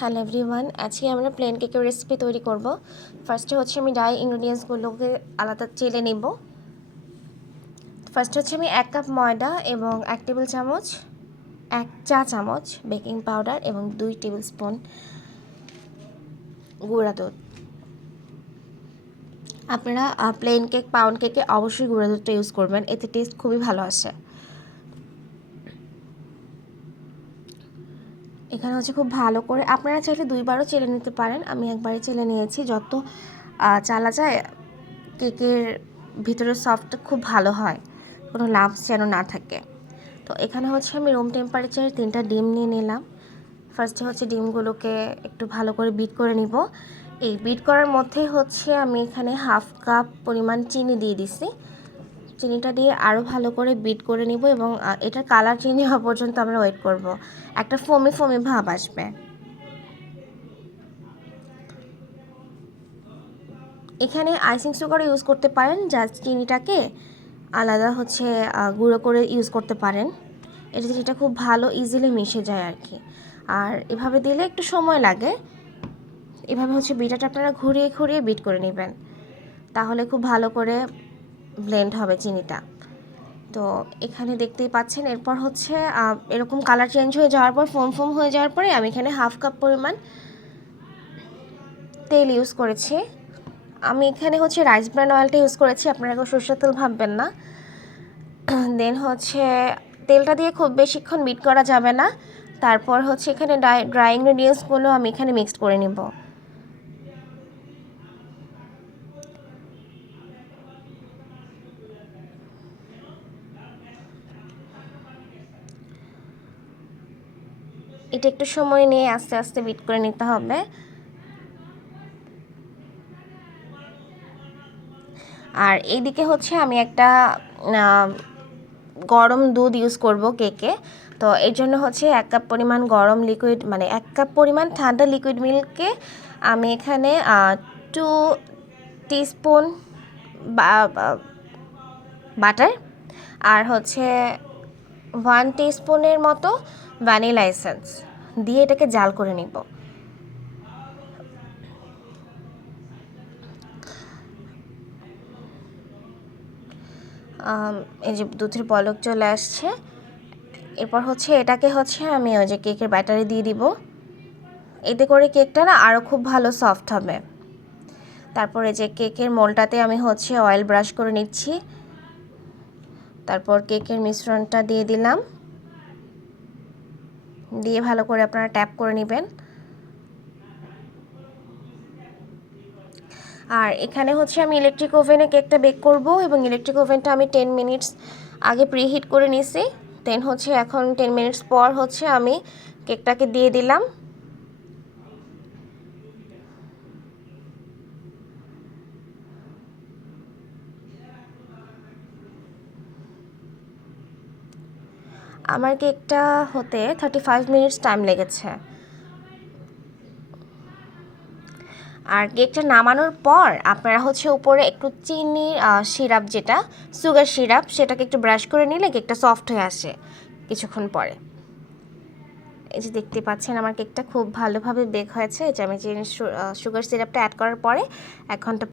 Hello everyone, আজকে আমরা plane কেকের রেসিপি তৈরি করব। ফার্স্টে হচ্ছে আমি ড্রাই ইনগ্রিডিয়েন্টসগুলোকে আলাদা চেলে নেব। ফার্স্টে হচ্ছে আমি 1 কাপ ময়দা এবং 1 টেবিল চামচ 1 চা চামচ বেকিং পাউডার এবং 2 টেবিল স্পুন গুঁড়া দুধ। আপনারা প্লেন কেক পাউন্ড কেকে অবশ্যই গুঁড়া দুধটা ইউজ করবেন, এতে টেস্ট খুবই ভালো আসে। এখানে হচ্ছে খুব ভালো করে আপনারা চাইলে 2বারও চেলে নিতে পারেন, আমি একবারে চেলে নিয়েছি। যত চালা যায় কেকের ভিতরে সফট খুব ভালো হয়, কোনো লাম্পস যেন না থাকে। তো এখানে হচ্ছে আমি রুম টেম্পারেচারে 3টা ডিম নিয়ে নিলাম। ফার্স্টে হচ্ছে ডিমগুলোকে একটু ভালো করে বিট করে নিব। এই বিট করার মধ্যেই হচ্ছে আমি এখানে 1/2 কাপ পরিমাণ চিনি দিয়ে দিছি। চিনিটা দিয়ে আরও ভালো করে বিট করে নিব এবং এটার কালার চেঞ্জ হওয়া পর্যন্ত আমরা ওয়েট করব। একটা ফোমি ফোমি ভাব আসবে। এখানে আইসিং সুগার ইউজ করতে পারেন, জাস্ট চিনিটাকে আলাদা হচ্ছে গুঁড়ো করে ইউজ করতে পারেন। এটা খুব ভালো ইজিলি মিশে যায় আর কি। আর এভাবে দিলে একটু সময় লাগে। এভাবে হচ্ছে বিটাটা আপনারা ঘুরিয়ে ঘুরিয়ে বিট করে নেবেন, তাহলে খুব ভালো করে ব্লেন্ড হবে চিনিটা। তো এখানে দেখতেই পাচ্ছেন, এরপর হচ্ছে এরকম কালার চেঞ্জ হয়ে যাওয়ার পর ফোম ফোম হয়ে যাওয়ার পরে আমি এখানে 1/2 কাপ পরিমাণ তেল ইউজ করেছি। আমি এখানে হচ্ছে রাইস ব্র্যান অয়েলটা ইউজ করেছি, আপনারা কেউ সরষের তেল ভাববেন না। দেন হচ্ছে তেলটা দিয়ে খুব বেশিক্ষণ বিট করা যাবে না। তারপর হচ্ছে এখানে ড্রাই ইনগ্রিডিয়েন্টসগুলো আমি এখানে মিক্সড করে নেব। এটা একটু সময় নিয়ে আস্তে আস্তে বিট করে নিতে হবে। আর এইদিকে হচ্ছে আমি একটা গরম দুধ ইউজ করব কেকে। তো এর জন্য হচ্ছে 1 কাপ পরিমাণ গরম লিকুইড, মানে 1 কাপ পরিমাণ ঠান্ডা লিকুইড মিল্ককে আমি এখানে 2 টিস্পুন বাটার আর হচ্ছে 1 টিস্পুনের মতো ভ্যানিলা এসেন্স দিয়ে এটাকে জাল করে নিব। এই যে দুধের বলক চলে আসছে। এরপর হচ্ছে এটাকে হচ্ছে আমি ওই যে কেকের ব্যাটারে দিয়ে দিব। এতে করে কেকটা না আরও খুব ভালো সফট হবে। তারপরে যে কেকের মোলটাতে আমি হচ্ছে অয়েল ব্রাশ করে নিচ্ছি। তারপর কেকের মিশ্রণটা দিয়ে দিলাম, দিয়ে ভালো করে আপনারা ট্যাপ করে নেবেন। আর এখানে হচ্ছে আমি ইলেকট্রিক ওভেনে কেকটা বেক করব এবং ইলেকট্রিক ওভেনটা আমি 10 মিনিটস আগে প্রিহিট করে নিছি। দেন হচ্ছে এখন 10 মিনিটস পর হচ্ছে আমি কেকটাকে দিয়ে দিলাম। আমার কেকটা হতে 35 মিনিটস টাইম লেগেছে। আর কেকটা নামানোর পর আপনারা হচ্ছে উপরে একটু চিনি সিরাপ, যেটা সুগার সিরাপ, সেটাকে একটু ব্রাশ করে নিলে কেকটা সফট হয়ে আসে কিছুক্ষণ পরে। এই যে দেখতে পাচ্ছেন আমার কেকটা খুব ভালোভাবে বেক হয়েছে। এই যে আমি চিনি সুগার সিরাপটা অ্যাড করার পরে 1 ঘন্টা